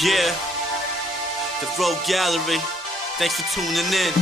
Yeah, the Road Gallery. Thanks for tuning in.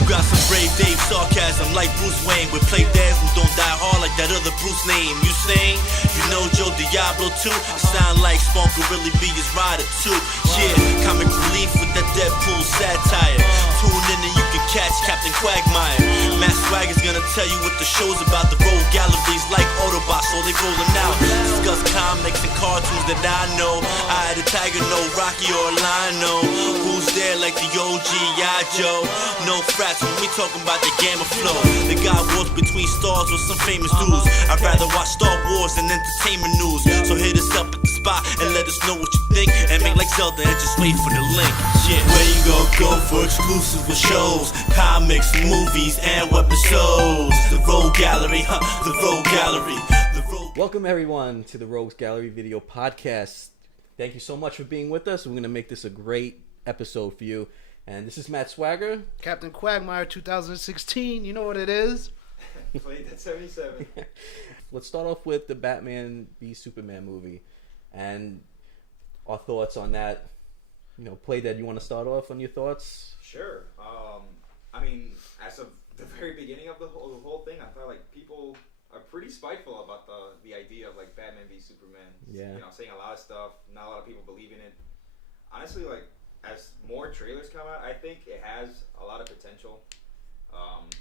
You got some brave Dave sarcasm like Bruce Wayne with play dead and don't die hard like that other Bruce name. You sing? You know Joe Diablo too? It sound like Spawn could really be his rider too. Yeah, comic relief with that Deadpool satire. Tune in and you can catch Captain Quagmire. Matt Swagger's gonna tell you what the show's about. The Road Gallery's like Autobots, so they rollin' out. Discuss comics and cartoons that I know. I had a tiger, no Rocky or Lino. Who's there like the OG Joe? No frats when we talking about the gamma flow. The God wars between stars with some famous dudes. I'd rather watch Star Wars than entertainment news. So hit us up at the spot and let us know what you think. And make like Zelda and just wait for the link. Yeah. Where you go for exclusive with shows, comics, movies, and webisodes. The Road Gallery, the Road Gallery. Welcome everyone to the Rogues Gallery video podcast. Thank you so much for being with us. We're going to make this a great episode for you. And this is Matt Swagger. Captain Quagmire 2016. You know what it is? Played that 77. Let's start off with the Batman v Superman movie and our thoughts on that. You know, Play Dead, you want to start off on your thoughts? Sure. I mean, as of the very beginning of the whole thing, I felt like people are pretty spiteful about the idea of like Batman v Superman. Yeah. You know, saying a lot of stuff. Not a lot of people believe in it. Honestly, like as more trailers come out, I think it has a lot of potential.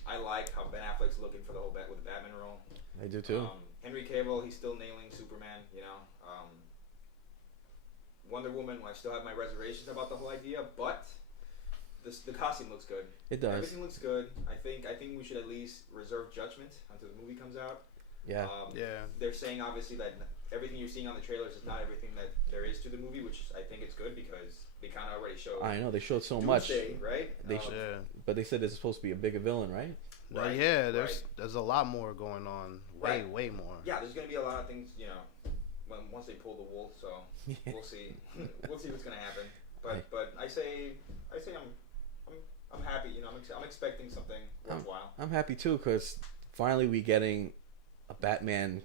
I like how Ben Affleck's looking for the whole with the Batman role. I do too. Henry Cavill, he's still nailing Superman. You know. Wonder Woman, I still have my reservations about the whole idea, but the costume looks good. It does. Everything looks good. I think we should at least reserve judgment until the movie comes out. Yeah. They're saying obviously that everything you're seeing on the trailers is not everything that there is to the movie, which I think it's good because they kind of already showed. I know they showed so Doomsday, much, right? But they said there's supposed to be a bigger villain, right? Right. Yeah, there's a lot more going on. Way more. Yeah, there's gonna be a lot of things, you know, once they pull the wool. So we'll see. We'll see what's gonna happen. But I say I'm happy. You know, I'm expecting something worthwhile. I'm happy too because finally we getting a Batman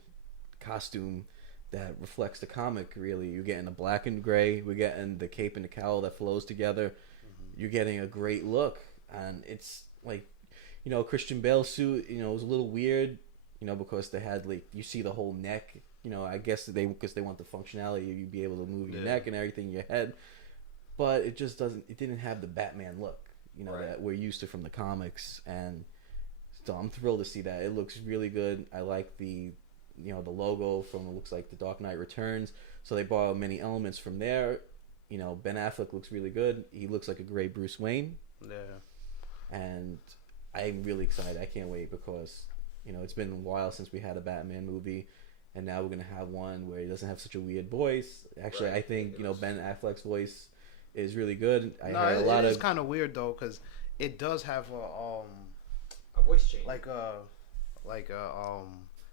costume that reflects the comic. Really, you're getting the black and gray. We're getting the cape and the cowl that flows together. Mm-hmm. You're getting a great look, and it's like, you know, Christian Bale's suit. You know, it was a little weird. You know, because they had like you see the whole neck. You know, I guess because they want the functionality, you'd be able to move your neck and everything, your head. But it just doesn't. It didn't have the Batman look. You know that we're used to from the comics, and so I'm thrilled to see that. It looks really good. I like the logo from it looks like the Dark Knight Returns. So they borrow many elements from there. You know, Ben Affleck looks really good. He looks like a great Bruce Wayne. Yeah. And I'm really excited. I can't wait because, you know, it's been a while since we had a Batman movie, and now we're gonna have one where he doesn't have such a weird voice. Actually, I think Ben Affleck's voice is really good. I heard a lot of. It's kind of weird though because it does have a voice change.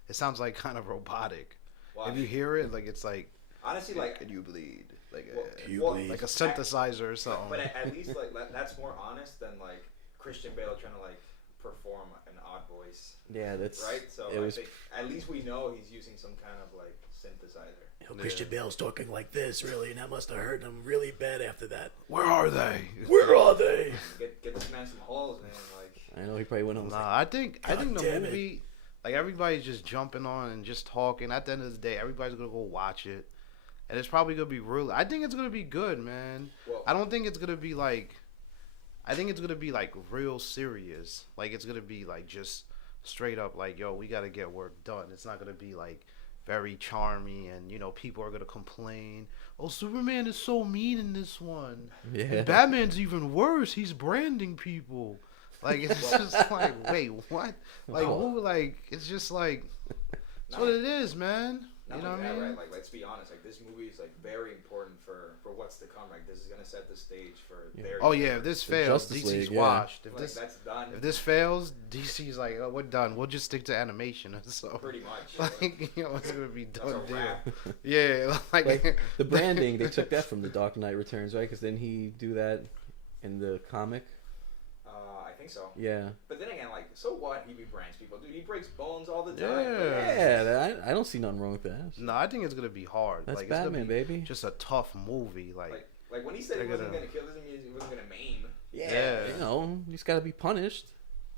It sounds like kind of robotic. Why? If you hear it, like it's like. Honestly, like. Can you bleed? Like like a synthesizer or something. But at least like that's more honest than like Christian Bale trying to like perform an odd voice. Yeah, that's right. So I think at least we know he's using some kind of like synthesizer. You know, Christian Bale's talking like this, really, and that must have hurt him really bad after that. Where are they? Where are they? Get this man some holes, man. Like I know he probably went home. I think the movie, like everybody's just jumping on and just talking. At the end of the day, everybody's gonna go watch it, and it's probably gonna be real. I think it's gonna be good, man. Well, I don't think it's gonna be like. I think it's gonna be like real serious. Like it's gonna be like just straight up like, yo, we gotta get work done. It's not gonna be like very charming and, you know, people are gonna complain. Oh, Superman is so mean in this one. Yeah. And Batman's even worse. He's branding people. Like it's just like, wait, what? Like who? Like it's just like that's what it is, man. You know what I mean? Right? Like, let's be honest. Like, this movie is like very important for what's to come. Like, this is gonna set the stage for. If this fails, DC's washed. If that's done. If this fails, DC's like, oh, we're done. We'll just stick to animation. So pretty much. Like, you know, it's gonna be done deal. Yeah, like the branding. They took that from the Dark Knight Returns, right? Because then he do that in the comic. I think so. Yeah. But then again, like, so what? He rebrands people, dude. He breaks bones all the time. Yeah. I don't see nothing wrong with that. No, I think it's gonna be hard. That's like, Batman, it's gonna be baby. Just a tough movie. Like when he said he wasn't gonna kill, doesn't mean he wasn't gonna maim. Yeah. You know, he's got to be punished.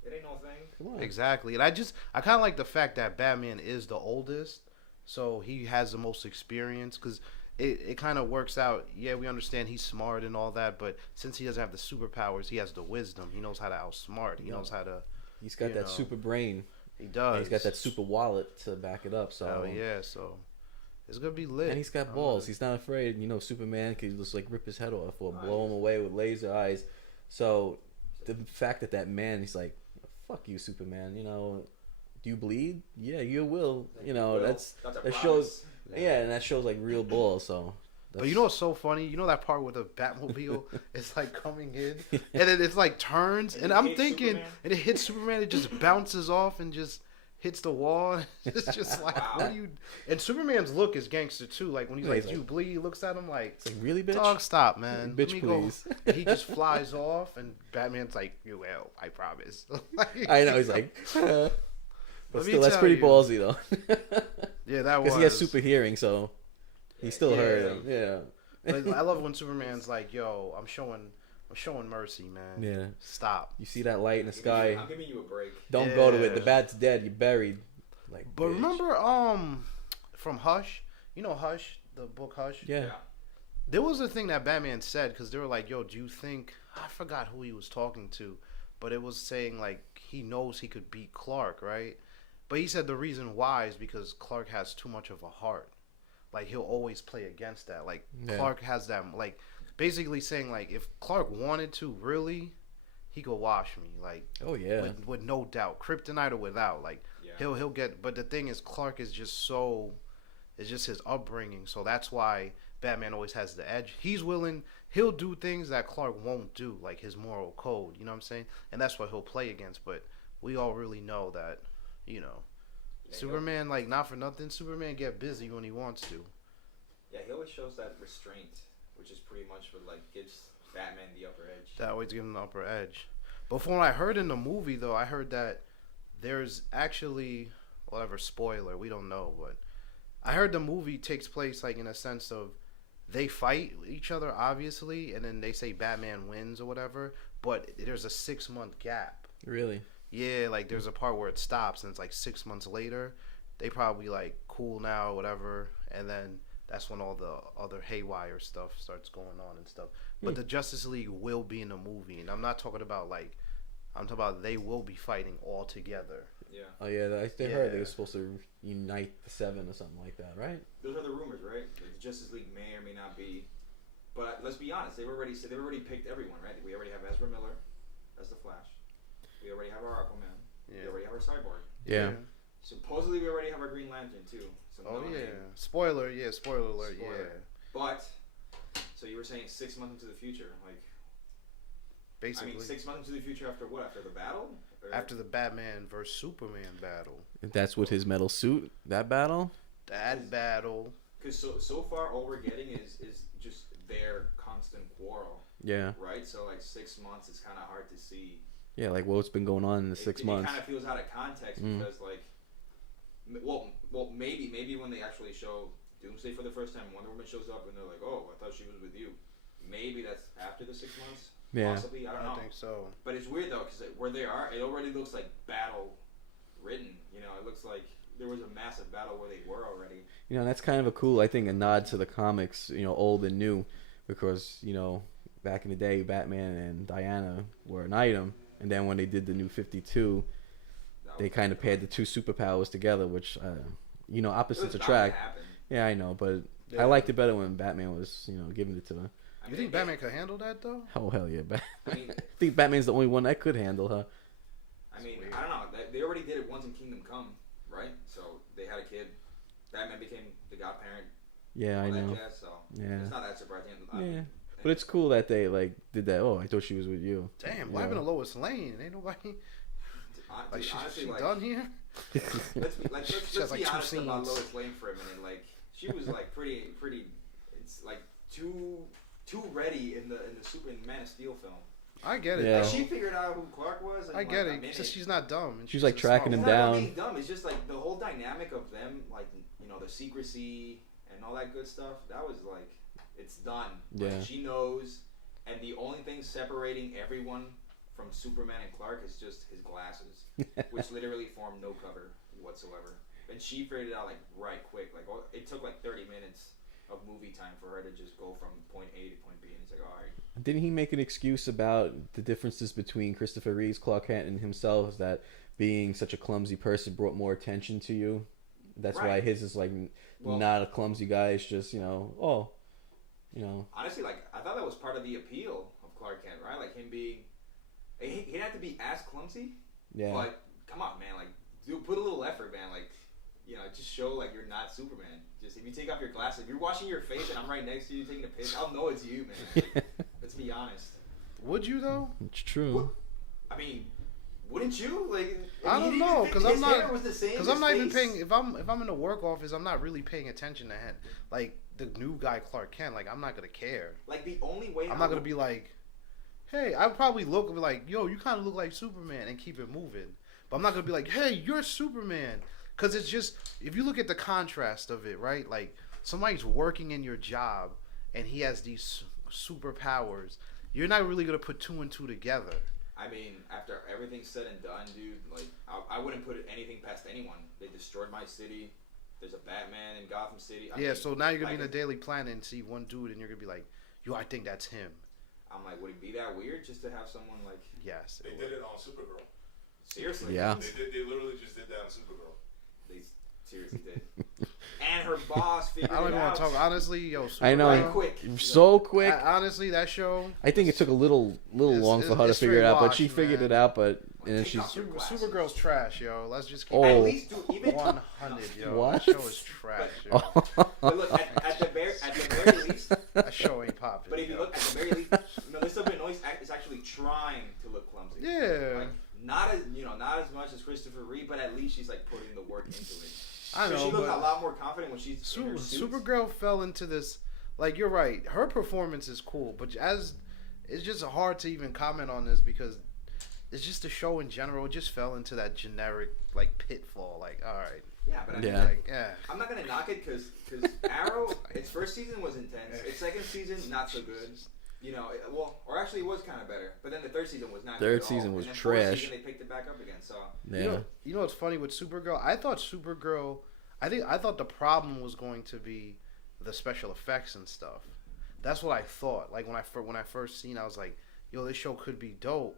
It ain't no thing. Come on. Exactly. And I kind of like the fact that Batman is the oldest, so he has the most experience, because it kind of works out. Yeah, we understand he's smart and all that, but since he doesn't have the superpowers, he has the wisdom. He knows how to outsmart. He knows how to. He's got that super brain. He does. And he's got that super wallet to back it up. So. Oh yeah, so it's gonna be lit. And he's got balls. He's not afraid. You know, Superman could just like rip his head off or blow him away with laser eyes. So the fact that man, he's like, "Fuck you, Superman." You know, do you bleed? Yeah, you will. You know, that shows. Yeah, and that shows like real balls. So. But you know what's so funny? You know that part where the Batmobile is like coming in, and then it's like turns, and I'm thinking, Superman? And it hits Superman, it just bounces off and just hits the wall. It's just like, what do you? And Superman's look is gangster too. Like when he's like, "You bleed," he looks at him like, it's like, really, bitch? Dog, stop, man. Bitch, please. Go. He just flies off, and Batman's like, "You will, I promise." I know, he's like, but still, that's pretty ballsy though. Yeah, that was. Because he has super hearing, so he still heard him. Yeah. But I love when Superman's like, "Yo, I'm showing mercy, man. Yeah. Stop." You see that light in the sky? I'm giving you a break. Don't go to it. The bat's dead. You're buried. Like. But bitch. remember, from Hush, you know Hush, the book Hush. Yeah. There was a thing that Batman said, because they were like, "Yo, do you think?" I forgot who he was talking to, but it was saying like he knows he could beat Clark, right? But he said the reason why is because Clark has too much of a heart. Like, he'll always play against that. Like, Clark has that, like, basically saying, like, if Clark wanted to, really, he could wash me. Like, oh, yeah. With no doubt. Kryptonite or without. Like, he'll get, but the thing is, Clark is just so, it's just his upbringing. So that's why Batman always has the edge. He'll do things that Clark won't do, like his moral code. You know what I'm saying? And that's what he'll play against. But we all really know that, you know. Superman, like, not for nothing, Superman get busy when he wants to. Yeah, he always shows that restraint, which is pretty much what, like, gives Batman the upper edge. That always gives him the upper edge. But from what I heard in the movie, though, I heard that there's actually, whatever, spoiler, we don't know, but I heard the movie takes place, like, in a sense of they fight each other, obviously, and then they say Batman wins or whatever, but there's a 6-month gap. Really? Yeah, like there's a part where it stops and it's like 6 months later. They probably like cool now or whatever, and then that's when all the other haywire stuff starts going on and stuff. But the Justice League will be in the movie, and I'm not talking about like, I'm talking about they will be fighting all together. Yeah. Oh yeah, they heard they were supposed to unite the 7 or something like that, right? Those are the rumors, right? The Justice League may or may not be, but let's be honest, they've already picked everyone, right? We already have Ezra Miller as the Flash. We already have our Aquaman. Yeah. We already have our Cyborg. Yeah. Supposedly we already have our Green Lantern too. So Spoiler alert. Spoiler. Yeah. But so you were saying 6 months into the future, like basically. I mean, 6 months into the future after what? After the battle? Or? After the Batman versus Superman battle. That's with his metal suit. That battle. That battle. Because so far all we're getting is just their constant quarrel. Yeah. Right. So like 6 months is kind of hard to see. Yeah, like what's been going on in the 6 months. It kind of feels out of context because, like, well, maybe when they actually show Doomsday for the first time, Wonder Woman shows up and they're like, "Oh, I thought she was with you." Maybe that's after the 6 months. Yeah. Possibly, I don't know. I think so. But it's weird though because where they are, it already looks like battle written. You know, it looks like there was a massive battle where they were already. You know, that's kind of I think, a nod to the comics. You know, old and new, because you know, back in the day, Batman and Diana were an item. And then when they did the new 52, they kind of paired the two superpowers together, which, you know, opposites attract. Yeah, I know, but I liked it better when Batman was, you know, giving it to her. You think Batman could handle that, though? Oh, hell yeah. I mean, I think Batman's the only one that could handle her. I mean, I don't know. They already did it once in Kingdom Come, right? So they had a kid. Batman became the godparent. Yeah, I know. Jazz, so yeah. It's not that surprising. Yeah. But it's cool that they like did that. Oh, I thought she was with you. Damn, what happened to Lois Lane? Ain't nobody like honestly, she like, done here. Let's be honest scenes. about Lois Lane for a minute. Like she was like pretty. It's like too ready in the Man of Steel film. I get it. Yeah. Like, she figured out who Clark was. I get it. Because she's not dumb. And She's like tracking him It's not about down. being dumb. It's just like the whole dynamic of them, like, you know, the secrecy and all that good stuff. That was like, it's done. Yeah. Like, she knows, and the only thing separating everyone from Superman and Clark is just his glasses, which literally form no cover whatsoever. And she figured it out like right quick. Like, it took like 30 minutes of movie time for her to just go from point A to point B, and it's like, all right. Didn't he make an excuse about the differences between Christopher Reeve's Clark Kent and himself? Is that being such a clumsy person brought more attention to you? That's why Right. his is like not a clumsy guy. It's just, you know. Honestly, like, I thought that was part of the appeal of Clark Kent, right? Like, him being, he didn't have to be as clumsy. Yeah. But come on, man. Like, dude, put a little effort, man. Like, you know, just show like you're not Superman. Just if you take off your glasses, if you're washing your face and I'm right next to you taking a piss, I'll know it's you, man. Like, let's be honest. Would you though? It's true. I mean, wouldn't you? Like, I don't know, because I'm not. Because I'm not even paying. If I'm in the work office, I'm not really paying attention to him. Like the new guy Clark Kent. Like I'm not gonna care. Like the only way I'm not gonna be like, hey, I'd probably look and be like, yo, you kind of look like Superman, and keep it moving. But I'm not gonna be like, hey, you're Superman. Because it's just, if you look at the contrast of it, right? Like, somebody's working in your job, and he has these superpowers. You're not really going to put two and two together. I mean, after everything's said and done, dude, like, I wouldn't put anything past anyone. They destroyed my city. There's a Batman in Gotham City. I mean, so now you're going to like, be in the Daily Planet and see one dude, and you're going to be like, yo, I think that's him. I'm like, would it be that weird just to have someone like... Yes. They did it on Supergirl. Seriously? Yeah. They literally just did that on Supergirl. They seriously did. And her boss figured I don't it even want out. to talk. Honestly, yo, Supergirl, I know. Right quick. So quick. honestly, that show... I think it took a little long for her to it's figure it out, straight but she wash, figured man. it out. But and then Take she's off your glasses. Supergirl's trash, yo. Let's just keep Oh. At it least do even 100, yo. What? That show is trash, yo. But look, at the very least, That show ain't popping. but if you yo. look at the very least, Melissa Benoist is actually trying to look clumsy. Yeah. Like, not as much as Christopher Reeve, but at least she's like putting the work into it. I know, so she looks but a lot more confident when she's in her suits. Supergirl fell into this. Like, you're right. Her performance is cool, but it's just hard to even comment on this because it's just the show in general. It just fell into that generic like pitfall. Like, all right, Yeah, but I mean, Yeah. like, yeah. I'm not gonna knock it because Arrow, its first season was intense. Its second season not so good. You know, or actually it was kind of better. But then the third season was not good Third at all. season was And then fourth trash. season, they picked it back up again. So Yeah. You know what's funny with Supergirl? I thought Supergirl. I thought the problem was going to be the special effects and stuff. That's what I thought. Like when I first seen, I was like, yo, this show could be dope.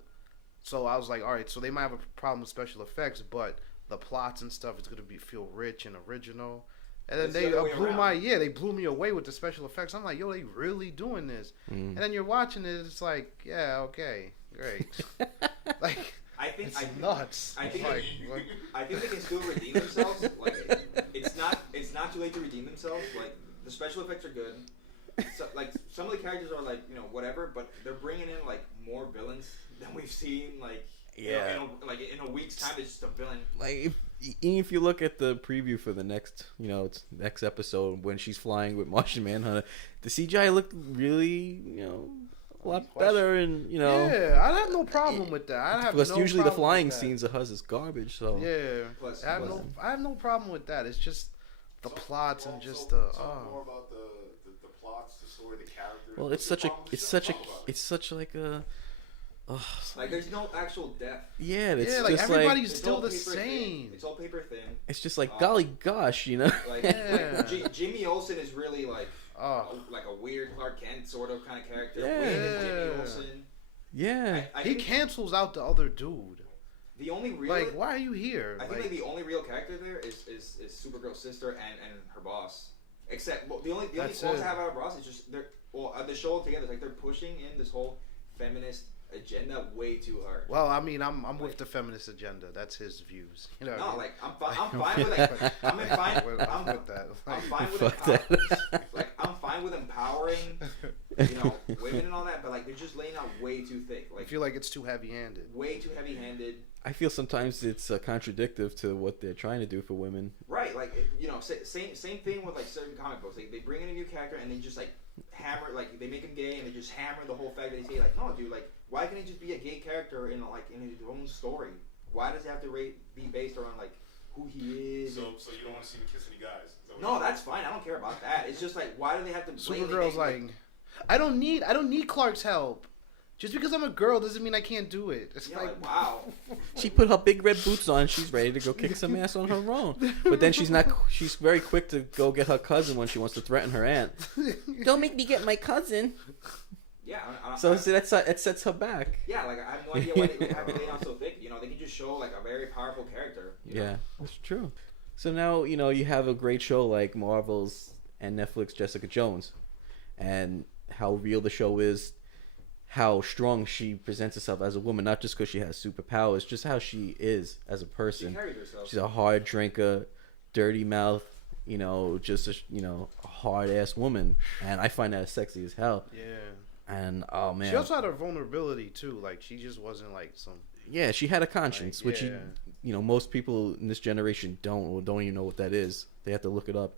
So I was like, all right, so they might have a problem with special effects, but the plots and stuff is gonna feel rich and original. And then It's they the other way around. they blew me away with the special effects. I'm like, yo, they really doing this. And then you're watching it, it's like, yeah, okay, great. Like, I think it's nuts. I think Like, I think they can still redeem themselves. Like it's not too late to redeem themselves. Like the special effects are good. So, like some of the characters are like whatever, but they're bringing in like more villains than we've seen. Like Yeah. in a week's time, it's just a villain. Like if you look at the preview for the next next episode when she's flying with Martian Manhunter, the CGI looked really a lot better, and yeah, I have no problem with that. I have plus no usually the problem flying with that. scenes of hers is garbage. So Yeah, Plus, I have no problem with that. It's just the plots and just talk the more about the plots, the story, the characters. well, it's such like a. like there's no actual depth. Yeah, it's like just everybody's It's still all the paper thin. same. It's all paper thin. it's just like golly gosh, Like Yeah. Jimmy Olsen is really like Oh, like a weird Clark Kent sort of kind of character. Yeah. Wayne and Jimmy Olsen. yeah. I he think cancels out the other dude. the only real Like, why are you here? I think like the only real character there is Supergirl's sister and her boss. Except the only That's flaws it. I have about her boss is just the show altogether. It's like they're pushing in this whole feminist agenda way too hard. Well, I mean, I'm with the feminist agenda. That's his views. You know. what I No, mean? like I'm fine with like I'm fine. I'm with that. I'm fine with Fuck that. like I'm fine with empowering women and all that, but like they're just laying out way too thick. Like feel like it's too heavy-handed. Way too heavy-handed. I feel sometimes it's contradictive to what they're trying to do for women. Right, like same thing with like certain comic books. Like they bring in a new character and they just like hammer, like they make him gay and they just hammer the whole fact that they say like, no, dude, like why can't he just be a gay character in his own story? Why does it have to be based around like who he is? So you don't want to see me kiss any guys? No, that's fine. I don't care about that. It's just like why do they have to? Supergirl's like, I don't need Clark's help. Just because I'm a girl doesn't mean I can't do it. It's like wow. She put her big red boots on. She's ready to go kick some ass on her own. But then she's not. She's very quick to go get her cousin when she wants to threaten her aunt. Don't make me get my cousin. Yeah. It sets her back. Yeah, like I have no idea why they have to lay down so thick. You know, they can just show like a very powerful character. You know? Yeah, that's true. So now you have a great show like Marvel's and Netflix Jessica Jones, and how real the show is. How strong she presents herself as a woman, not just because she has superpowers, just how she is as a person. She carried herself. She's a hard drinker, dirty mouth, just a hard ass woman, and I find that sexy as hell. Yeah. And oh man, she also had her vulnerability too. Like she just wasn't like some. Yeah, she had a conscience, like, which most people in this generation don't even know what that is. They have to look it up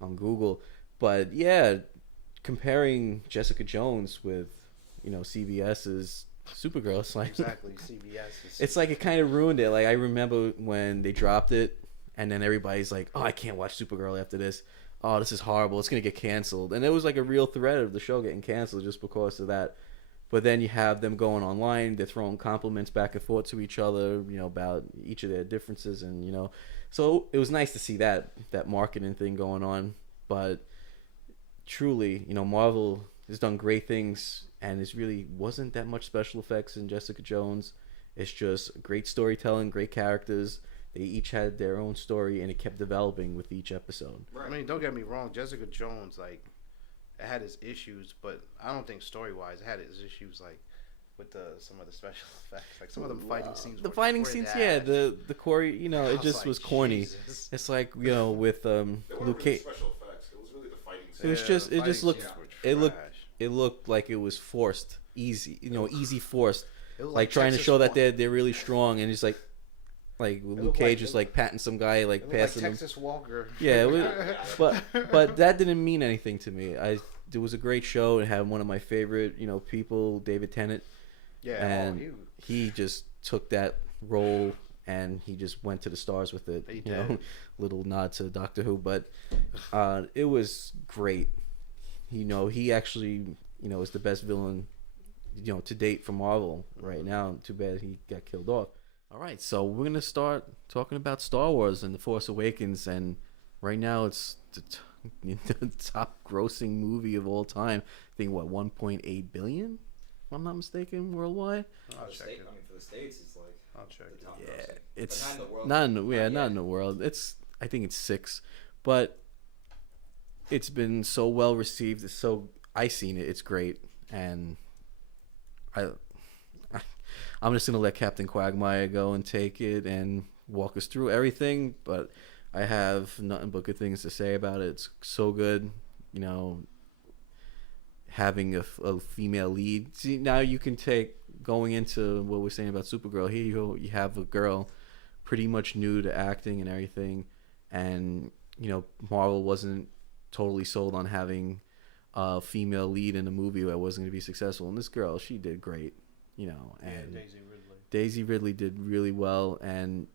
on Google. But yeah, comparing Jessica Jones with CBS's Supergirl. It's like exactly CBS. It's like it kind of ruined it. Like I remember when they dropped it, and then everybody's like, "Oh, I can't watch Supergirl after this. Oh, this is horrible. It's gonna get canceled." And it was like a real threat of the show getting canceled just because of that. But then you have them going online. They're throwing compliments back and forth to each other, about each of their differences, and so it was nice to see that marketing thing going on. But truly, Marvel has done great things. And it really wasn't that much special effects in Jessica Jones. It's just great storytelling, great characters. They each had their own story, and it kept developing with each episode. I mean, don't get me wrong. Jessica Jones, like, it had its issues, but I don't think story-wise it had its issues, like, with some of the special effects. Like, some of the fighting scenes the the Corey, it just was corny. Jesus. It's like, with Luke Cage. Special effects. It was really the fighting scenes. It was just, it just looked, it looked like it was forced, easy forced, like trying to show that they're really strong, and it's like Luke Cage is like patting some guy, like passing him. Texas Walker. Yeah, but that didn't mean anything to me. It was a great show. It had one of my favorite people, David Tennant. Yeah, and he just took that role and he just went to the stars with it. Little nod to Doctor Who, but it was great. He actually, is the best villain, to date for Marvel right now. Too bad he got killed off. All right, so we're going to start talking about Star Wars and The Force Awakens. And right now it's the top grossing movie of all time. I think, 1.8 billion? If I'm not mistaken, worldwide. I'll check it. I mean, for the States, it's like I'll check it. Yeah, it's not in the world. Not in the world. I think it's 6, but it's been so well received. I seen it. It's great, and I'm just gonna let Captain Quagmire go and take it and walk us through everything. But I have nothing but good things to say about it. It's so good, having a female lead. See, now you can take going into what we're saying about Supergirl. Here you have a girl pretty much new to acting and everything, and Marvel wasn't totally sold on having a female lead in a movie that wasn't going to be successful. And this girl, she did great, and Daisy Ridley did really well. And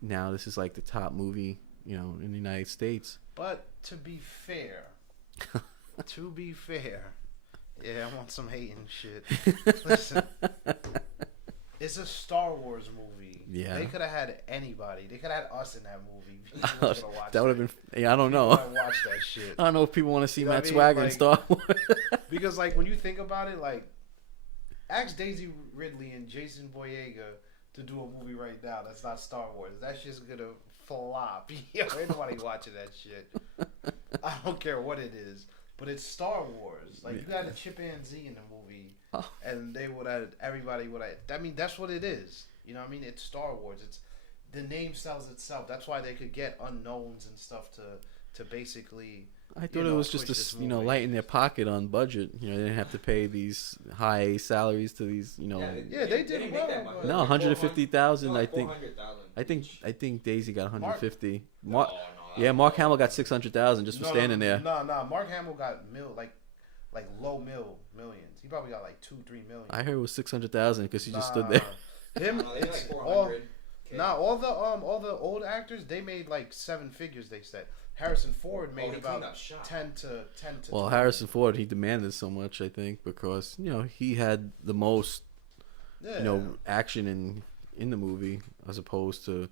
now this is like the top movie, in the United States. But to be fair, yeah, I want some hating shit. Listen, it's a Star Wars movie. Yeah. They could have had anybody. They could have had us in that movie. That would have been. Yeah, I don't know. I watch that shit. I don't know if people want to see Matt what I mean? Swagger in Like, Star Wars. Because when you think about it, ask Daisy Ridley and Jason Boyega to do a movie right now that's not Star Wars. That's just gonna flop. Ain't nobody watching that shit. I don't care what it is. But it's Star Wars. You got a chimpanzee in the movie, and they would have everybody would have. I mean, that's what it is. You know what I mean? It's Star Wars. It's the name sells itself. That's why they could get unknowns and stuff to to basically. I thought it was just to movie. lighten their pocket on budget. They didn't have to pay these high salaries to these. They did didn't make that well. much. No, 150,000. Like I think Daisy got 150. No, Mark Hamill got 600,000 just for standing there. No. Mark Hamill got like low millions. He probably got like 2-3 million. I heard it was 600,000 because he just stood there. Him, they like 400. all the old actors, they made like 7 figures. They said Harrison Ford made about 10 to. Well, 20. Harrison Ford, he demanded so much, I think, because he had the most action in the movie as opposed to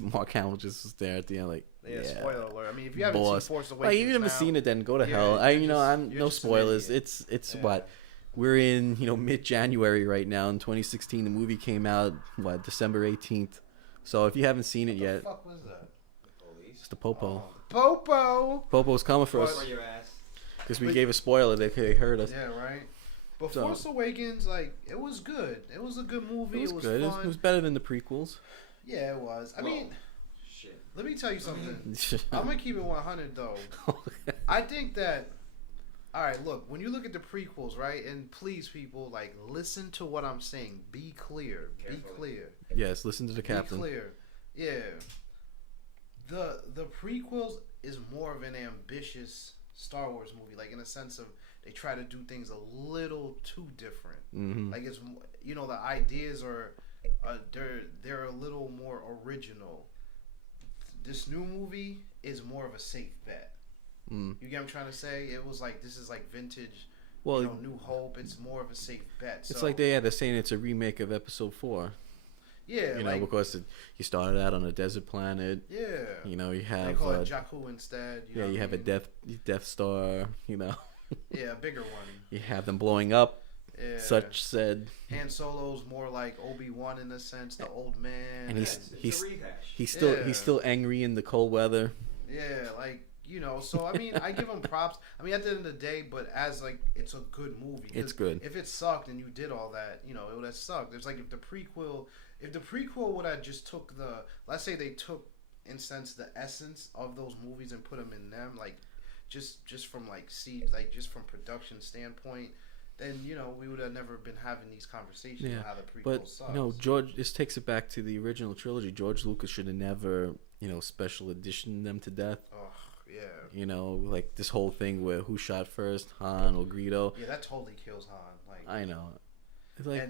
Mark Hamill just was there at the end like. Yeah, spoiler alert. I mean, if you haven't seen Force Awakens, like, if you haven't seen it, then go to hell. I'm no spoilers. It's what we're in. Mid-January right now in 2016. The movie came out December 18th. So if you haven't seen it yet, what the fuck was that? it's the Popo. Popo. Popo's coming for us because we gave a spoiler. They heard us. Yeah, right. But Force Awakens, like, it was good. It was a good movie. It was good. Fun. It was better than the prequels. Yeah, it was. I mean, shit. Let me tell you something. I'm gonna keep it 100 though. I think that. All right, look. When you look at the prequels, right, and please, people, like, listen to what I'm saying. Be clear. Carefully. Be clear. Yes, listen to the captain. Be clear. Yeah. The prequels is more of an ambitious Star Wars movie, like in a sense of they try to do things a little too different. Mm-hmm. Like it's the ideas are they're a little more original. This new movie is more of a safe bet. You get what I'm trying to say? It was like this is like vintage. Well, New Hope. It's more of a safe bet. It's like they're saying it's a remake of Episode 4. Yeah, because you started out on a desert planet. Yeah. You have they call it Jakku instead. You have a Death Star. Yeah, a bigger one. You have them blowing up. Yeah. Such said. Han Solo's more like Obi-Wan in a sense, the old man. And he's still angry in the cold weather. Yeah, like. So I mean, I give him props. I mean, at the end of the day, but as like, it's a good movie. It's good. If it sucked and you did all that, it would have sucked. It's like if the prequel would have just took let's say they took, in sense, the essence of those movies and put them in them, like, just from like just from production standpoint, then we would have never been having these conversations about how the prequel sucks. George, this takes it back to the original trilogy. George Lucas should have never, special editioned them to death. Oh. Yeah. Like this whole thing where who shot first, Han or Greedo. Yeah, that totally kills Han. Like I know. It's like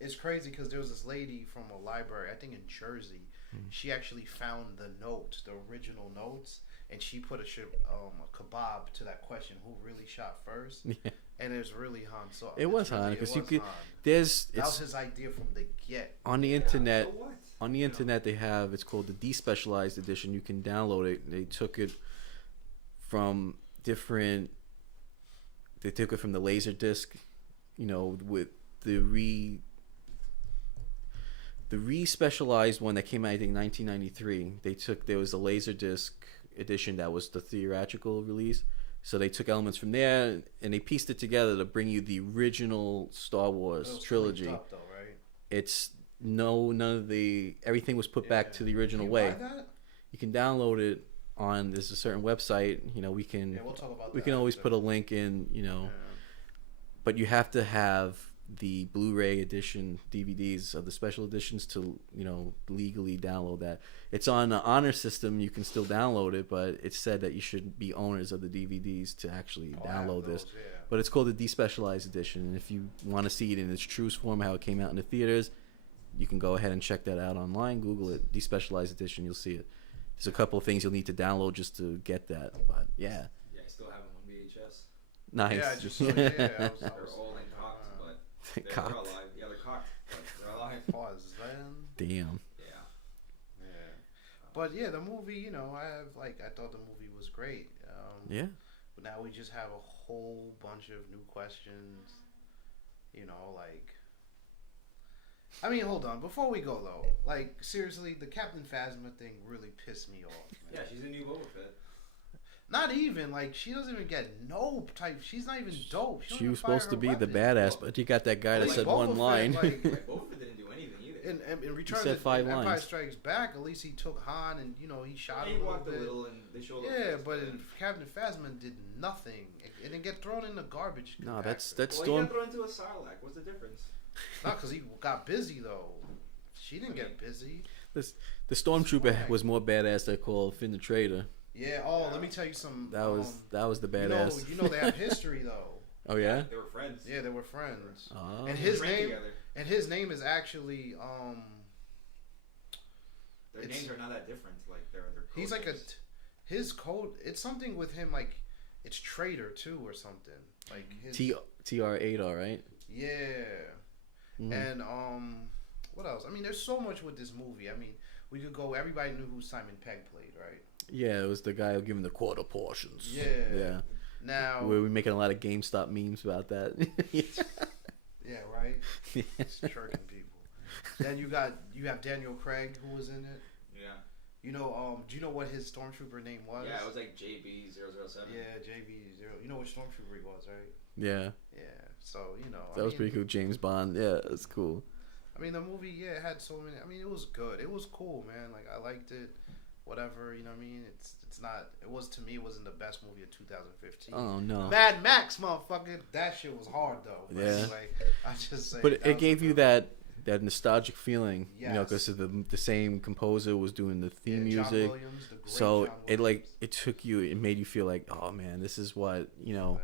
it's crazy because there was this lady from a library, I think in Jersey. She actually found the notes, the original notes, and she put a kebab to that question: who really shot first? Yeah. And it was really Han Solo. It was Han because you could. That was his idea from the get. On the internet. So on the internet, they have it's called the despecialized edition. You can download it. They took it from different. They took it from the Laserdisc, with the re-specialized one that came out, I think, 1993. There was a Laserdisc edition that was the theatrical release. So they took elements from there and they pieced it together to bring you the original Star Wars trilogy. Up though, right? It's everything was put back to the original way. Buy that? You can download it on there's a certain website. We can we'll talk about we can always put a link in. But you have to have the Blu-ray edition DVDs of the special editions to legally download that. It's on the honor system. You can still download it, but it's said that you should be owners of the DVDs to actually download this. Yeah. But it's called the despecialized edition, and if you want to see it in its true form, how it came out in the theaters, you can go ahead and check that out online. Google it, despecialized edition. You'll see it. There's a couple of things you'll need to download just to get that, but yeah. Yeah, I still have them on VHS. Nice. Yeah, I just saw it. Yeah, they're old and cocked, but they're alive. Yeah, they're cocked, but they're alive. Pause, man. Damn. Yeah. But yeah, the movie, I thought the movie was great. Yeah. But now we just have a whole bunch of new questions. I mean, hold on. Before we go though, seriously, the Captain Phasma thing really pissed me off. Man. Yeah, she's a new Boba Fett. Not even she doesn't even get no type. She's not even dope. She was supposed to be the badass, but you got that guy that said one line. Boba Fett didn't do anything either. in Return said to 5 Empire lines. Strikes Back, at least he took Han and he shot He him a walked a little bit. little, and they showed. Yeah, but Captain Phasma did nothing. It didn't get thrown in the garbage. No, that's Well, Storm. he got thrown into a Sarlacc. What's the difference? Not because he got busy though. She didn't get busy. The stormtrooper was more badass than called Finn the Traitor. Yeah. Oh, let me tell you some. That was the badass. You know they have history though. Oh yeah. They were friends. Yeah, they were friends. Oh. And They his trained name. together. And his name is actually Their names are not that different. Like their he's like his code. It's something with him like it's Traitor too or something like his TR8R, right? yeah. Mhm. And what else? I mean, there's so much with this movie. I mean, we could go. Everybody knew who Simon Pegg played, right? Yeah, it was the guy who gave him the quarter portions. Yeah. Yeah. Now We were making a lot of GameStop memes about that. yeah, right. It's tricking people. Then you have Daniel Craig who was in it. Yeah. You know, do you know what his stormtrooper name was? Yeah, it was like JB007. Yeah, JB0. You know what stormtrooper he was, right? Yeah. Yeah. So That was pretty cool. James Bond. Yeah, it's cool. I mean, the movie, it had so many. I mean, it was good. It was cool, man. Like I liked it. Whatever, you know what I mean? It's not. It was to me. It wasn't the best movie of 2015. Oh no. Mad Max, motherfucker. That shit was hard though. But Yeah. Anyway, I just say. But that it was gave a you good that nostalgic feeling, Yes. because the same composer was doing the theme one. Yeah, John music. Williams, the great So John it Williams. it made you feel like, oh man, this is what Yeah.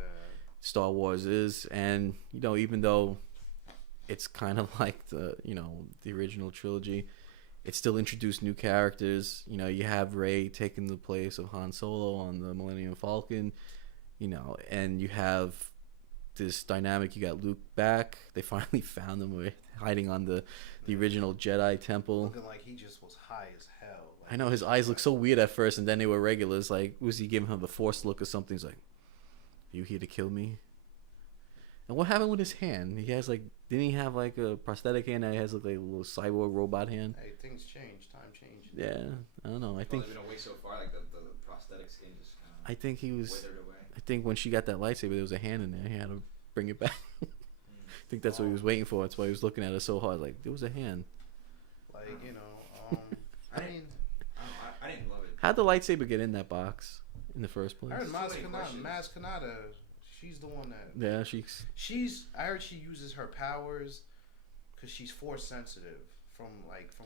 Star Wars is. And even though it's kind of like the original trilogy, it still introduced new characters. You have Rey taking the place of Han Solo on the Millennium Falcon, and you have this dynamic. You got Luke back. They finally found him hiding on the original Jedi temple. Looking like he just was high as hell. Like, I know his eyes looked so weird at first, and then they were regular. It's like, was he giving him the Force look or something? He's like, "You here to kill me?" And what happened with his hand? He has didn't he have like a prosthetic hand that has like a little cyborg robot hand? Hey, things change. Time changes. Yeah, I don't know. I think They've been away so far, like the prosthetic skin just kind of I think he was. withered away. I think when she got that lightsaber, there was a hand in there. He had to bring it back. I think that's what he was waiting for. That's why he was looking at it so hard. Like, there was a hand. Like I didn't love it. How'd the lightsaber get in that box in the first place? I heard So many Maz Kanata. She's the one that. Yeah, I heard she uses her powers because she's force sensitive from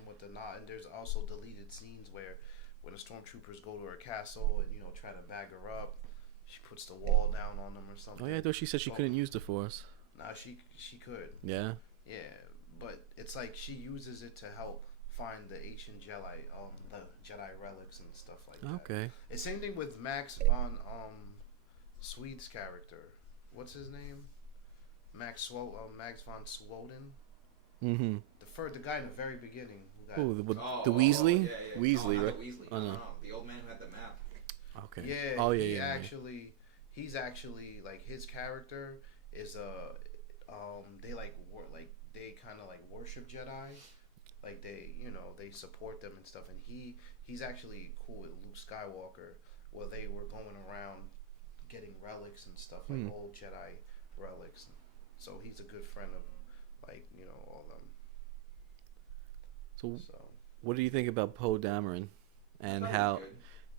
what the not. And there's also deleted scenes where when the stormtroopers go to her castle and try to bag her up, she puts the wall down on them or something. Oh yeah, I thought she said she couldn't use the Force. Nah, she could. Yeah. Yeah, but it's like she uses it to help find the ancient Jedi, the Jedi relics and stuff like that. Okay. It's same thing with Max von Sweet's character. What's his name? Max von Swoden. Mm-hmm. The guy in the very beginning who got. Oh, the Weasley. Yeah. Weasley, not right? the Weasley. Oh, no. No, the old man who had the map. Okay. Yeah. Oh yeah. He Yeah. actually, he's actually like his character is they kind of like worship Jedi. Like they support them and stuff, and he's actually cool with Luke Skywalker, where they were going around getting relics and stuff like old Jedi relics. So he's a good friend of all them. So, what do you think about Poe Dameron and That was how good.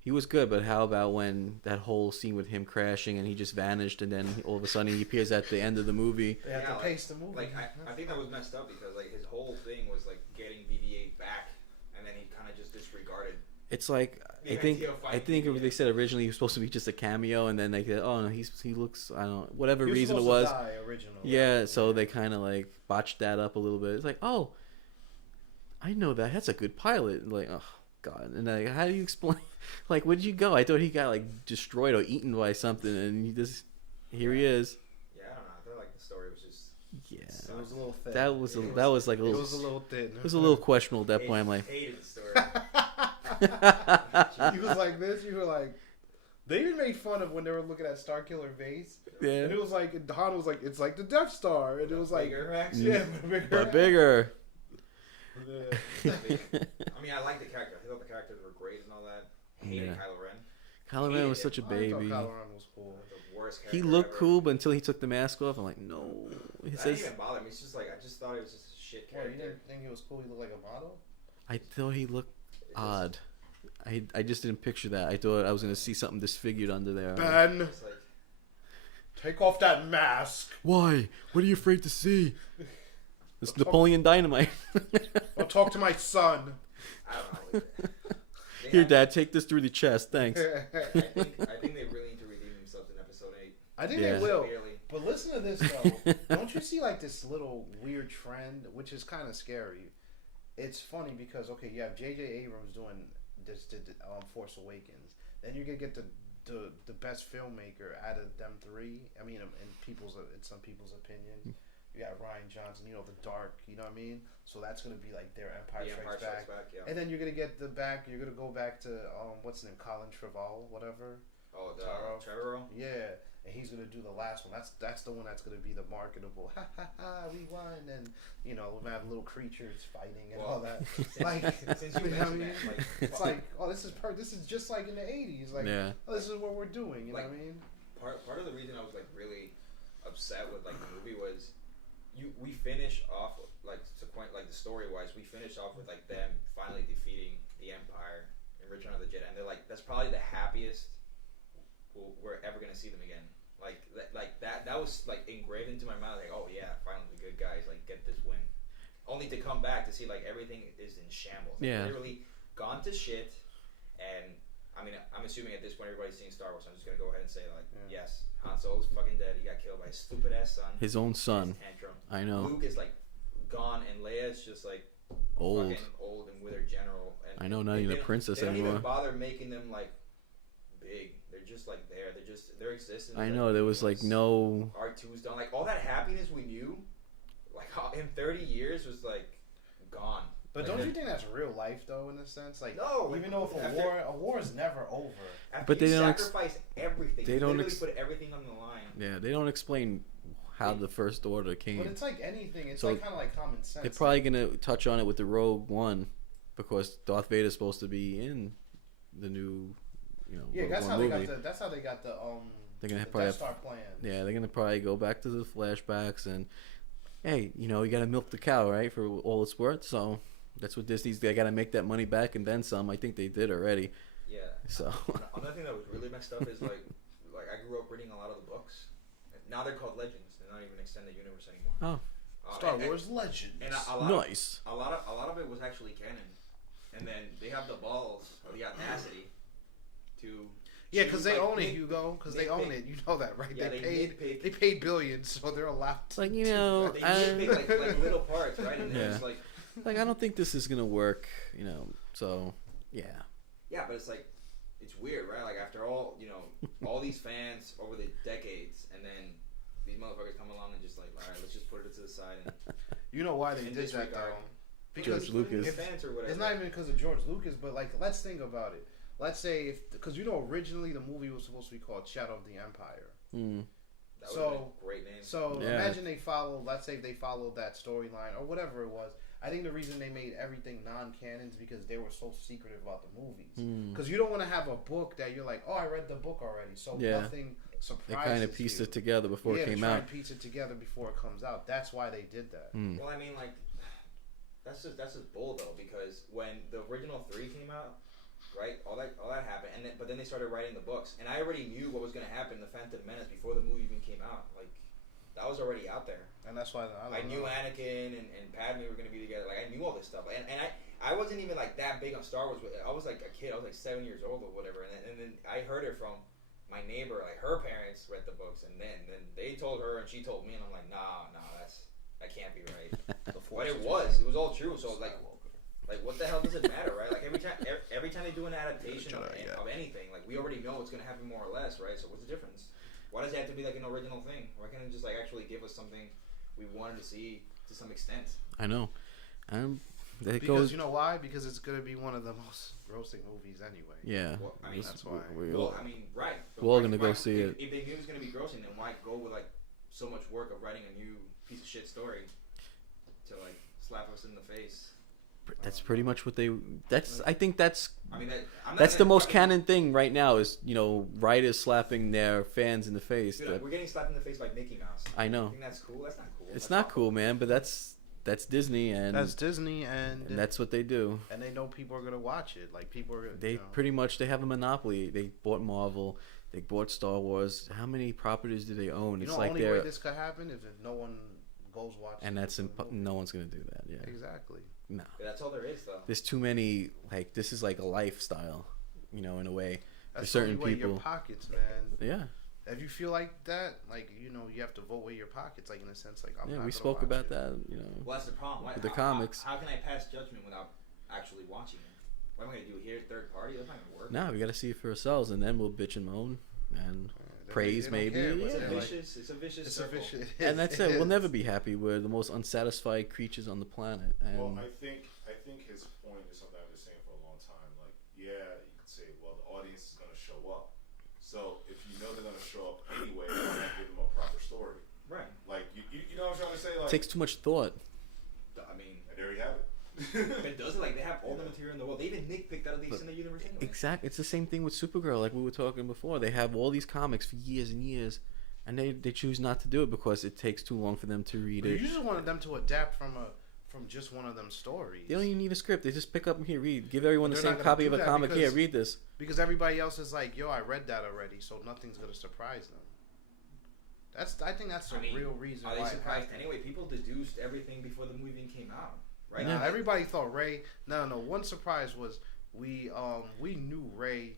he was good? But how about when that whole scene with him crashing and he just vanished, and then all of a sudden he appears at the end of the movie? They have Yeah, to pace the movie. Like I think that was messed up because like his whole thing was like getting BB-8 back, and then he kind of just disregarded. It's like The I think idea of fighting they BB-8. said originally he was supposed to be just a cameo, and then they said, oh no, he looks, I don't know, whatever He was reason it supposed was. to die originally. Yeah, so they kind of like botched that up a little bit. It's like, oh, I know that. That's a good pilot. Like, oh god. And like, how do you explain? Like, where'd you go? I thought he got like destroyed or eaten by something, and here he is. Yeah, I don't know. I felt like the story was just. Yeah, It was a little thin. that was like a It little. was a little thin. It was a little questionable at that point. I'm like, hated the story. You was like this. You were like. They even made fun of when they were looking at Starkiller Base, and yeah, it was like Han was like, "It's like the Death Star," and it was like, Bigger, actually. yeah, bigger. but bigger. Yeah. I mean, I like the character. I thought the characters were great and all that. Hated Yeah. Kylo Ren. Kylo Ren was such a I baby. thought Kylo Ren was cool. The worst character He looked ever. cool, but until he took the mask off, I'm like, no. He That says, didn't even bother me. It's just like I just thought it was just a shit What, you character. didn't think it was cool? He looked like a model. I thought he looked It just- odd. I just didn't picture that. I thought I was gonna see something disfigured under there. Ben, It's like, take off that mask. Why? What are you afraid to see? It's Napoleon Dynamite. Or talk to my son. I don't know. They Here, have- Dad, take this through the chest. Thanks. I think they really need to redeem themselves in episode 8. I think Yeah. they will. Severely. But listen to this though. Don't you see like this little weird trend, which is kind of scary? It's funny because okay, you have J.J. Abrams doing this, Force Awakens. Then you're gonna get the best filmmaker out of them three. I mean, in some people's opinion, you got Ryan Johnson. You know, The Dark. You know what I mean? So that's gonna be like their Empire The Strikes Empire Back. Strikes Back, yeah. And then you're gonna get You're gonna go back to what's his name, Colin Trevorrow, whatever. Oh, the Taro. Trevor. Yeah, and he's gonna do the last one. That's the one that's gonna be the marketable. Ha ha ha! We won, and we're gonna have little creatures fighting and all that. Like, Since you you know what I mentioned mean? that, like, It's like, oh, this is just like in the '80s. Like, Yeah. oh, this is what we're doing. You know what I mean? part of the reason I was like really upset with like the movie was we finish off like the story wise, we finished off with like them finally defeating the Empire in Return of the Jedi, and they're like, that's probably the happiest we're ever gonna see them again. Like that was like engraved into my mind. Like, oh yeah, finally the good guys like get this win, only to come back to see like everything is in shambles. Like, Yeah. literally gone to shit. And I mean, I'm assuming at this point everybody's seen Star Wars. So I'm just gonna go ahead and say like, yes, Han Solo's fucking dead. He got killed by his stupid ass son. His own son. His tantrum. I know. Luke is like gone, and Leia's just like Old. fucking old and withered general. And I know, not even a princess they don't anymore. even bother making them like big. They're just like there. Their existence. I like, know, there was like no. R2's done. Like all that happiness we knew, like in 30 years was like gone. But Like, don't you think that's real life though, in a sense? Like, No, even though if a war is never over. After But you they don't sacrifice everything. they You don't literally put everything on the line. Yeah, they don't explain how the First Order But came. it's like anything. It's So like kind of like common sense. They're probably gonna touch on it with the Rogue One, because Darth Vader's supposed to be in the new, Yeah, Rogue that's One how movie. that's how they got the They're gonna the probably Death have, Star plan. yeah, they're gonna probably go back to the flashbacks and, hey, you gotta milk the cow, right, for all it's worth. So that's what Disney's. They gotta make that money back and then some. I think they did already. Yeah. So Another thing that was really messed up is like I grew up reading a lot of the books. Now they're called Legends. They're not even extended universe anymore. Oh. Star Wars Legends. And a lot nice. a lot of it was actually canon. And then they have the balls or the audacity to. Yeah, because they like, own it, nit- Hugo. Because they own it. You know that, right? Yeah, they they paid. nitpick. They paid billions, so they're allowed. To Like, do that. They nitpick like little parts, right? And then it's Yeah. like, I don't think this is gonna work. So yeah. yeah, but it's like, it's weird, right? Like after all, all these fans over the decades, and then these motherfuckers come along and just like, all right, let's just put it to the side. And You know why they in did this that regard, though? Because George Lucas. Get fans or whatever. it's not even because of George Lucas, but like, let's think about it. Let's say because originally the movie was supposed to be called Shadow of the Empire. Mm. That would've been a great name. So Yeah. imagine let's say they followed that storyline or whatever it was. I think the reason they made everything non-canon is because they were so secretive about the movies. Because you don't want to have a book that you're like, oh, I read the book already, so Yeah. nothing surprises They kind of pieced you. it together before it came try out. and piece it together before it comes out. That's why they did that. Mm. Well, I mean, like, that's just bull though, because when the original 3 came out, right, all that happened, but then they started writing the books, and I already knew what was gonna happen in the Phantom Menace before the movie even came out. Like, that was already out there. And that's why I knew Anakin and Padme were gonna be together. Like, I knew all this stuff, and I wasn't even like that big on Star Wars. I was like a kid. I was like 7 years old or whatever, and then I heard it from my neighbor. Like, her parents read the books, and then they told her, and she told me, and I'm like, nah, that can't be right. But it was all true. So like what the hell does it matter, right? Like every time they do an adaptation of anything, like we already know what's gonna happen more or less, right? So what's the difference? Why does it have to be like an original thing? Why can't it just like actually give us something we wanted to see to some extent? I know. That Because goes. you know why? Because it's gonna be one of the most grossing movies anyway. Yeah. Well, I mean, that's why. Well, I mean, right. But We're all why- gonna go why- see it. If they knew it was gonna be grossing, then why go with like so much work of writing a new piece of shit story to like slap us in the face? That's pretty much what they. I think that's. I mean, That's the most canon thing right now is writers slapping their fans in the face. Dude, we're getting slapped in the face by Mickey Mouse. I know. You think that's cool? That's not cool. It's That's not awful. cool, man. But that's that's Disney, and That's Disney, and that's what they do. And they know people are gonna watch it. Like people are. They pretty much they have a monopoly. They bought Marvel. They bought Star Wars. How many properties do they own? It's like only they're way this could happen if no one goes watch. and that's no one's gonna do that. Yeah, exactly. No, Yeah, that's all there is, though. there's too many. Like this is like a lifestyle, in a way. That's For certain the only way people. your pockets, man. Yeah, If you feel like that, like you have to vote with your pockets, like in a sense, like I'm yeah. not We gonna spoke watch about it. that. Well, that's the problem. With the comics. How can I pass judgment without actually watching it? What am I gonna do here? Third party? That's not gonna work. Now we got to see it for ourselves, and then we'll bitch and moan and praise they don't maybe. care, but It's a they're Yeah. like- vicious. It's a vicious It's a circle. vicious. And that's it. We'll never be happy. We're the most unsatisfied creatures on the planet. And Well, I think his point is something I've been saying for a long time. Like, yeah, you could say, well, the audience is going to show up. So if you know they're going to show up anyway, you can't give them a proper story. Right. Like, you know what I'm trying to say? Like, it takes too much thought. I mean, and there you have it. it does it. Like they have all the material in the world. They even nitpicked out of the extended universe anyway. Exactly. It's the same thing with Supergirl, like we were talking before. They have all these comics for years and years, and they choose not to do it because it takes too long for them to read You it. just wanted them to adapt from just one of them stories. They don't even need a script. They just pick up and here, read. Give everyone the They're same not gonna copy do of a that comic. Here, because- read this. Because everybody else is like, yo, I read that already, so nothing's gonna surprise them. I think that's the real reason Are they why it surprised happened. anyway? People deduced everything before the movie even came out, right? Nah, everybody thought Ray. No. One surprise was we knew Ray.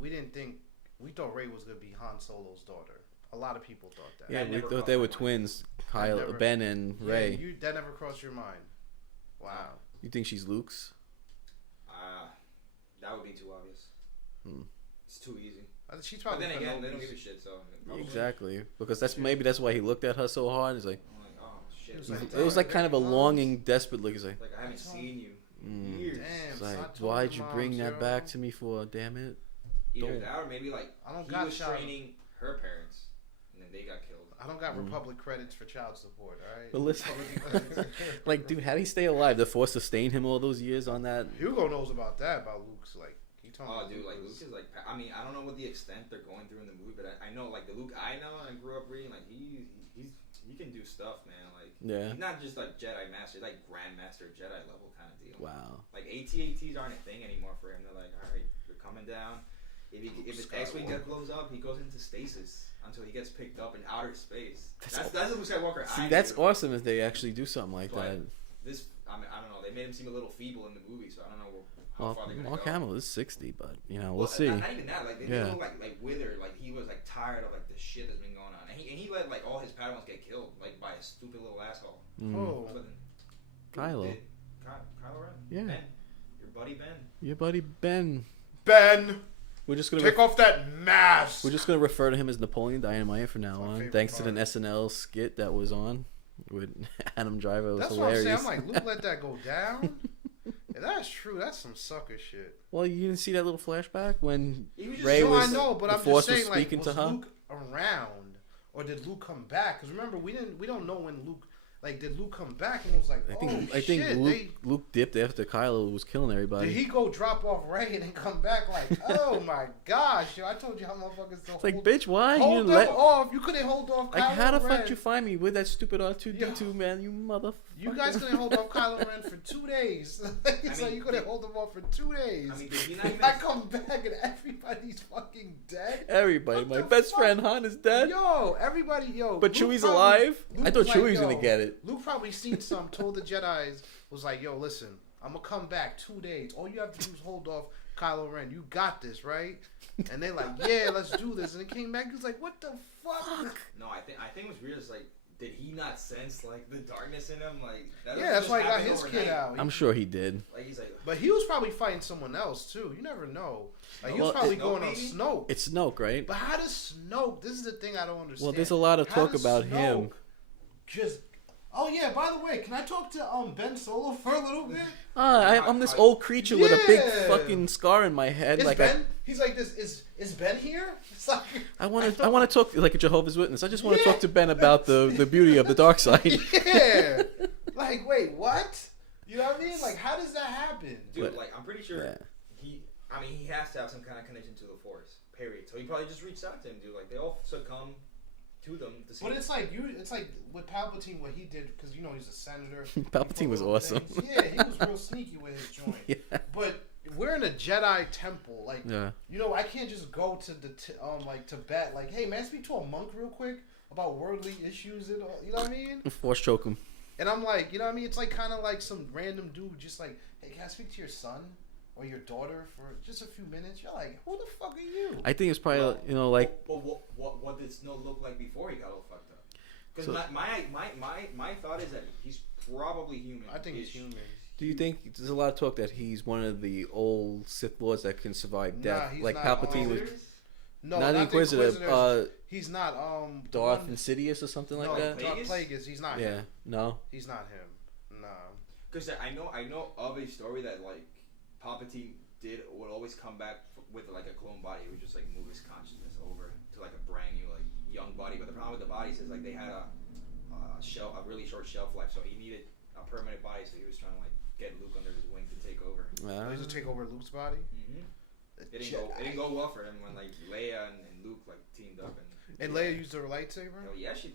We thought Ray was gonna be Han Solo's daughter. A lot of people thought that. Yeah, That we never thought crossed they my were mind. twins. never- Ben and Ray. Yeah, that never crossed your mind. Wow. You think she's Luke's? That would be too obvious. It's too easy. She's But probably. then again, they don't Kenobi's. give a shit. So probably. Exactly, because that's why he looked at her so hard. It's like I'm like, oh shit. It was Like, it was like kind of a longing, desperate look. He's like, I haven't seen you in years. Damn, it's like, stop why'd talking you to bring moms, that yo. back to me for? Damn it! Either Don't. that or maybe like I don't he got was child- training her parents, and then they got killed. I don't got Republic credits for child support. All right. But listen, Republic credits. like, dude, how did he stay alive? The Force sustained him all those years on that. Hugo knows about that about Luke's like. He told me Oh, dude, like was- Luke is like. I mean, I don't know what the extent they're going through in the movie, but I know like the Luke I know and grew up reading, like he can do stuff, man. Like Yeah. he's not just like Jedi Master, he's like Grandmaster Jedi level kind of deal. Wow. Like AT-ATs aren't a thing anymore for him. They're like, all right, you're coming down. If his X-wing blows up, he goes into stasis until he gets picked up in outer space. That's the Luke Skywalker. See, I that's knew. awesome if they actually do something like But that. This, I mean, I don't know. They made him seem a little feeble in the movie, so I don't know how Well, far they're gonna Mark go. Hamill is 60, but we'll Well, see. Not even that. Like they Yeah. look like withered. Like he was like tired of like the shit that's been going on, and he let like all his Padawans get killed like by a stupid little asshole. Oh. But then, Kylo. did Kylo Ren. Yeah. Ben, your buddy Ben. Your buddy Ben. Ben, We're just gonna take off that mask. we're just gonna refer to him as Napoleon Dynamite from now my on, favorite thanks to part. an SNL skit that was on with Adam Driver. It was That's what I'm hilarious. saying. I'm like, Luke let that go down. If that's true, that's some sucker shit. Well, you didn't see that little flashback when He was just Ray No, was I know, but the I'm Force just was saying, like, speaking was to her. Luke around, or did Luke come back? Because remember, we don't know when Luke. Like, did Luke come back and was like, I oh think shit, Luke dipped after Kylo was killing everybody. did he go drop off Ray and then come back like, oh my gosh, yo, I told you how motherfuckers don't It's like, hold, bitch, why you hold didn't them let? off. You couldn't hold off Like, Kylo how the Ren. fuck you find me with that stupid R2D2 Yo. man? You motherfucker. You guys couldn't hold off Kylo Ren for 2 days. It's I like mean, you couldn't hold him off for 2 days. I mean, did he not even? I come back and everybody's fucking dead. Everybody, What my the best fuck? friend Han is dead. Yo, everybody, yo. But Luke Chewie's probably- alive? Luke I thought was Chewie like, was gonna yo, get it. Luke probably seen some, told the Jedi's, was like, yo, listen, I'm gonna come back 2 days. All you have to do is hold off Kylo Ren. You got this, right? And they like, yeah, let's do this. And it came back, he was like, what the fuck? No, I think what's weird is like, did he not sense like the darkness in him? Like, that Yeah, that's just why he got happened his kid overnight. out. I'm sure he did. Like he's like, But he was probably fighting someone else, too. You never know. Like, he was Well, probably Snoke, going on maybe? Snoke. It's Snoke, right? But how does Snoke, this is the thing I don't understand. Well, there's a lot of How talk does about him. Snoke Just, oh yeah, by the way, can I talk to Ben Solo for a little bit? I'm this old creature with a big Yeah. fucking scar in my head. Is like Ben? He's like this. Is Ben here? It's like, I want to talk like a Jehovah's Witness. I just want to talk to Ben about the beauty of the dark side. Yeah. Like, wait, what? You know what I mean? Like, how does that happen? dude, But- like I'm pretty sure Yeah. he has to have some kind of connection to the Force. Period. So he probably just reached out to him, dude. Like they all succumb to them. To see But it's like with Palpatine, what he did, because you know he's a senator. Palpatine was awesome. Yeah, he was real sneaky with his joint. Yeah. But we're in a Jedi temple, like Yeah. you know, I can't just go to the like Tibet, like, hey man, speak to a monk real quick about worldly issues and all, you know what I mean? Force choke him. And I'm like, you know what I mean? It's like kind of like some random dude just like, hey, can I speak to your son or your daughter for just a few minutes? You're like, who the fuck are you? I think it's probably Well, you know like But what did Snow look like before he got all fucked up? Because So- my thought is that he's probably human. I think he's human. do you think there's a lot of talk that he's one of the old Sith Lords that can survive death? Nah, he's like not. Palpatine was No, not the Inquisitive. He's not. The Darth one- Insidious or something like no, that. Darth Plagueis? Plagueis. He's not Yeah. him. No. He's not him. Nah. Because I know of a story that like Palpatine would always come back with like a clone body. He would just like move his consciousness over to like a brand new like young body. But the problem with the bodies is like they had a really short shelf life, so he needed a permanent body. So he was trying to like get Luke under his wing to take over. He used to take over Luke's body. Mm-hmm. It didn't go well for him when like Leia and Luke like teamed up And Leia used her lightsaber. Oh yeah, she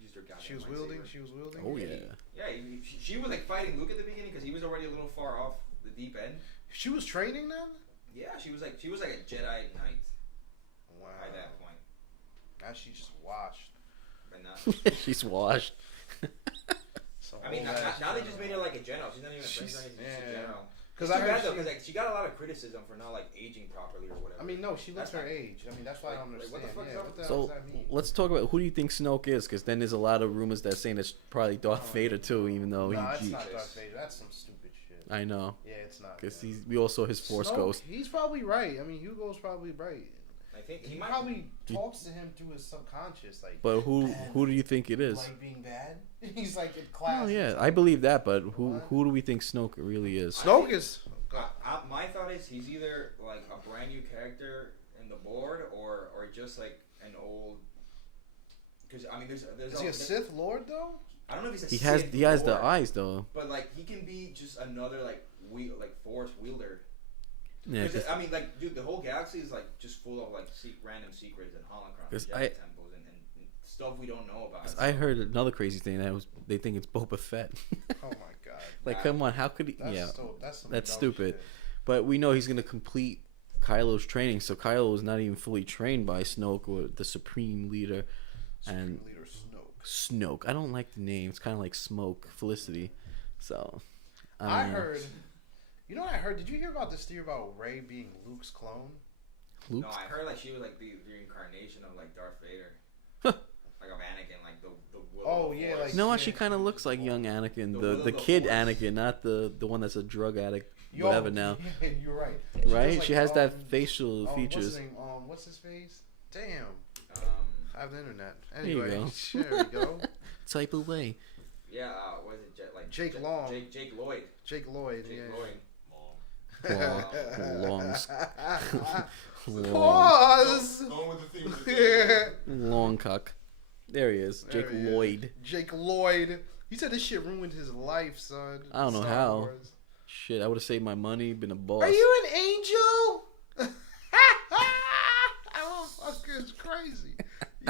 used her goddamn She was lightsaber. wielding. Oh yeah. Yeah, she was like fighting Luke at the beginning because he was already a little far off the deep end. She was training then. Yeah, she was like a Jedi Knight Wow. by that point. Now she just washed. But not. She's washed. I mean, now they just made her like a general. She's not even a princess. She's a general. Because It's I too heard bad though, she- because like, she got a lot of criticism for not like aging properly or whatever. I mean, no, she looks That's her not- age. I mean, that's why I don't Like, understand. what the fuck is Yeah, up what with the hell So does that mean? let's talk about who do you think Snoke is? Because then there's a lot of rumors that saying it's probably Darth Vader too, even though Nah, it's he. not Darth Vader. That's some stupid shit. I know, Yeah, it's not. because man. we all saw his Force Snoke, Ghost. He's probably right. I mean, Hugo's probably right. I think He he might. probably talks to him through his subconscious, like. But who do you think it is? Like being bad. He's like in class. Oh or yeah, something. I believe that. But who What? who do we think Snoke really is? Snoke is. My thought is he's either like a brand new character in the board or just like an old. Because I mean, there's Is he a Sith Lord though? I don't know if he's a He Sith has the Lord, eyes though. but like he can be just another like Force wielder. Yeah, 'Cause, I mean, like, dude, the whole galaxy is like just full of like random secrets and holocrons, 'Cause and Jedi temples, and stuff we don't know about. I heard another crazy thing that was they think it's Boba Fett. Oh my god. Like, come on, how could he? That's yeah, that's some that's dumb stupid. shit. But we know he's gonna complete Kylo's training, so Kylo is not even fully trained by Snoke or the Supreme Leader. And Supreme Leader Snoke. Snoke, I don't like the name. It's kind of like Smoke Felicity. So I don't know. heard. You know what I heard? Did you hear about this theory about Rey being Luke's clone? Luke. No, I heard like she was like the reincarnation of like Darth Vader, like of Anakin, like the will Oh, of the yeah, Force. like- No, she kind of looks like young Anakin, The will the of the kid Force. Anakin, not the one that's a drug addict, Yo, whatever now. Yeah, you're right. Right? looks She like, has that facial What's features. his name? What's his face? Damn. I have the internet. There you Anyway, go. there we go. Type away. Yeah, what is it? Like Jake Long. Jake Lloyd. Jake Lloyd. Jake yeah. Lloyd. Long, long, Pause. Going with the theme. Of the long cock. There he is, Jake There he is. Lloyd. Jake Lloyd. He said this shit ruined his life, son. I don't know Star how. Wars. Shit, I would have saved my money, been a boss. Are you an angel? Oh, fuck, it's crazy.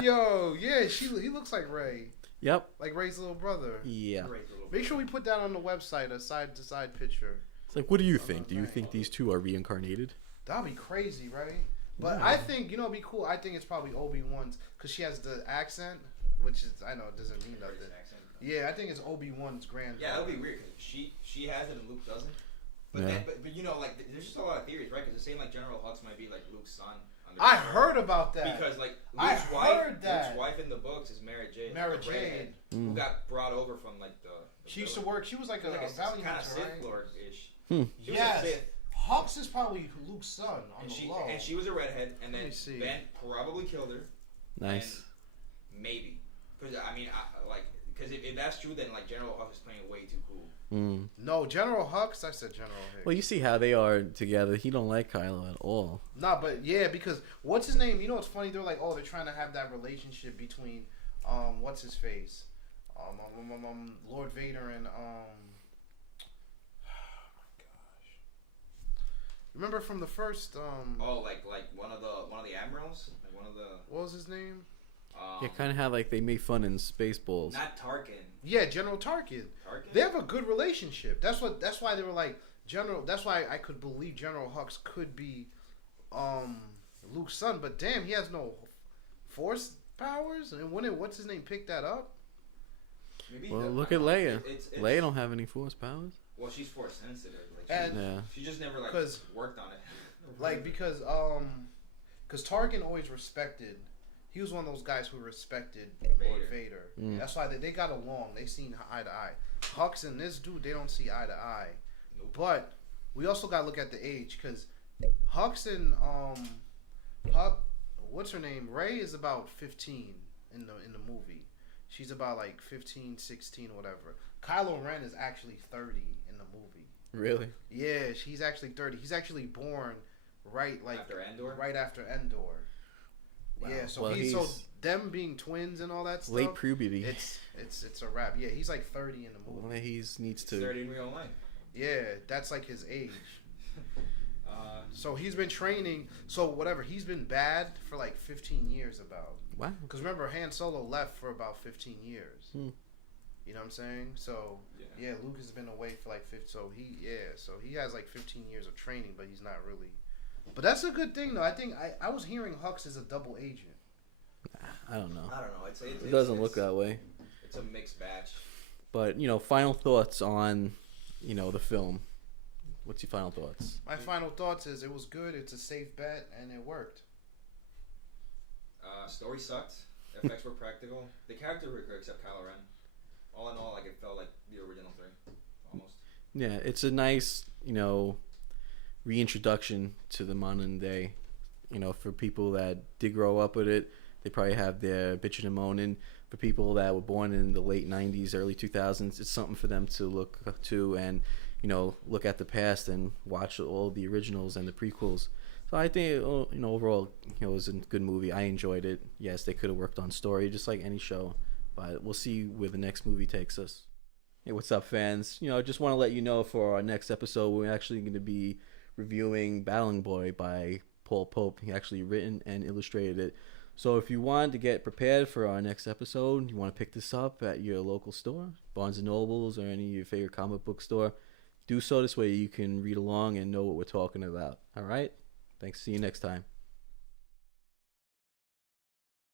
Yo, yeah, he looks like Ray, Yep. like Ray's little brother. Yeah. Great little Make sure we put that on the website, a side-to-side picture. It's like, what do you think? Do you think these two are reincarnated? That'd be crazy, right? But Yeah. I think, it'd be cool. I think it's probably Obi-Wan's, because she has the accent, which is, I know it doesn't mean nothing. British accent. Yeah, I think it's Obi-Wan's granddaughter. Yeah, that would be weird because she has it and Luke doesn't. But Yeah. then, but you know, like there's just a lot of theories, right? Because the same like General Hux might be like Luke's son. under I control. heard about that. Because like I Luke's wife, heard that. Luke's wife in the books is Mara Jade. Mara the redhead, Jade. Mm. who got brought over from like the She used to work. She was like a like bounty kind of hunter, Sith right? Lord-ish. Hmm. She was Yes. a Sith, Hux is probably Luke's son on and the she low. and she was a redhead, and Let then me see. Ben probably killed her. Nice. And maybe because I mean, because if that's true, then like General Hux is playing way too cool. Mm. No, General Hux. I said General Hux. Well, you see how they are together. He don't like Kylo at all. Nah, but yeah, because what's his name? You know what's funny? They're like, oh, they're trying to have that relationship between, what's his face, Lord Vader and oh my gosh. Remember from the first Oh, like one of the admirals, like one of the what was his name? Yeah, kind of how like they make fun in Spaceballs. Not Tarkin. Yeah, General Tarkin. Tarkin? They have a good relationship. That's why they were like General. That's why I could believe General Hux could be Luke's son. But damn, he has no Force powers. And what's his name picked that up? Maybe Well, the- look I at don't know. Leia. It's, Leia don't have any Force powers. Well, she's Force sensitive. Like, And Yeah. she just never like 'cause- worked on it. like because Tarkin always respected. He was one of those guys who respected Lord Vader. Mm. That's why they got along. They seen eye to eye. Hux and this dude, they don't see eye to eye. Nope. But we also got to look at the age because Hux and what's her name? Rey is about 15 in the movie. She's about like 15, 16, whatever. Kylo Ren is actually 30 in the movie. Really? Yeah, he's actually 30. He's actually born right After Endor? Right after Endor. Wow. Yeah, so Well, so he's them being twins and all that stuff. late puberty. It's a wrap. Yeah, he's like 30 in the movie. Well, he needs to. 30 in real life. Yeah, that's like his age. So he's been training. So whatever, he's been bad for like 15 years about. Wow. Because remember, Han Solo left for about 15 years. Hmm. You know what I'm saying? So yeah, Luke has been away for like 15. So he has like 15 years of training, but he's not really. But that's a good thing though. I think I was hearing Hux is a double agent. I don't know. I don't know. It doesn't look that way. It's a mixed batch. But final thoughts on, the film. What's your final thoughts? My final thoughts is it was good. It's a safe bet and it worked. Story sucked. Effects were practical. The character were good except Kylo Ren. All in all, like it felt like the original 3, almost. Yeah, it's a nice, reintroduction to the modern day. For people that did grow up with it, they probably have their bitching and moaning. For people that were born in the late 90s, early 2000s, it's something for them to look to and, look at the past and watch all the originals and the prequels. So I think, overall, it was a good movie. I enjoyed it. Yes, they could have worked on story just like any show, but we'll see where the next movie takes us. Hey, what's up, fans? Just want to let you know for our next episode, we're actually going to be reviewing Battling Boy by Paul Pope. He actually written and illustrated it. So if you want to get prepared for our next episode, you want to pick this up at your local store, Barnes & Nobles or any of your favorite comic book store, do so. This way you can read along and know what we're talking about. All right? Thanks. See you next time.